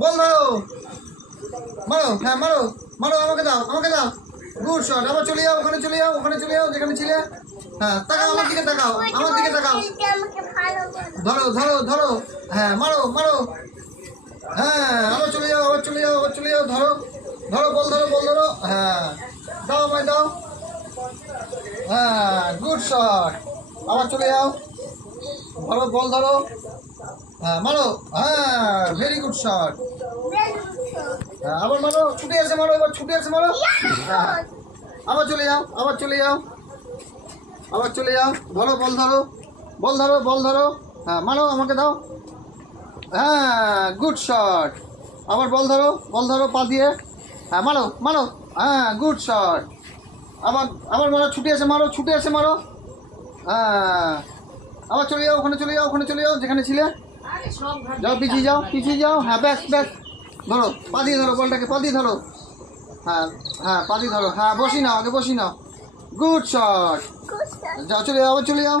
বল ধরো, মারো, হ্যাঁ মারো, মারো, আমাকে দাও, আমাকে দাও। Good shot. আবার চলে যাও, ওখানে চলে যাও, ওখানে চলে যাও যেখানে ছিলে। হ্যাঁ, তাকাও, আমার দিকে তাকাও, আমার দিকে তাকাও। ধরো, ধরো, ধরো, হ্যাঁ মারো, মারো। হ্যাঁ, আবার চলে যাও, আবার চলে যাও, আবার চলে যাও। ধরো, ধরো, বল ধরো, বল ধরো। হ্যাঁ, দাও আমায় দাও। হ্যাঁ, গুড শট। আবার চলে যাও, ধরো, বল ধরো। হ্যাঁ মারো। হ্যাঁ, ভেরি গুড শট। হ্যাঁ, আবার মারো, ছুটে এসে মারো, এবার ছুটে এসে মারো। হ্যাঁ, আবার চলে যাও, আবার চলে যাও, আবার চলে যাও। ধরো, বল ধরো, বল ধরো, বল ধরো। হ্যাঁ মারো, আমাকে দাও। হ্যাঁ, গুড শট। আবার বল ধরো, বল ধরো পা দিয়ে। হ্যাঁ মারো, মারো। হ্যাঁ, গুড শট। আবার আবার মারো, ছুটে এসে মারো, ছুটে এসে মারো। হ্যাঁ, আবার চলে যাও, ওখানে চলে যাও, ওখানে চলে যাও যেখানে ছিলে। যাও, পিছিয়ে যাও, পিছিয়ে যাও। হ্যাঁ, ব্যাস ব্যাস। ধরো, পা দিয়ে ধরো, বলটাকে পা দিয়ে ধরো। হ্যাঁ, হ্যাঁ, পা দিয়ে ধরো। হ্যাঁ, বসি নাও, আগে বসি নাও। Good shot. যাও, চলে যাও, আবার চলে যাও।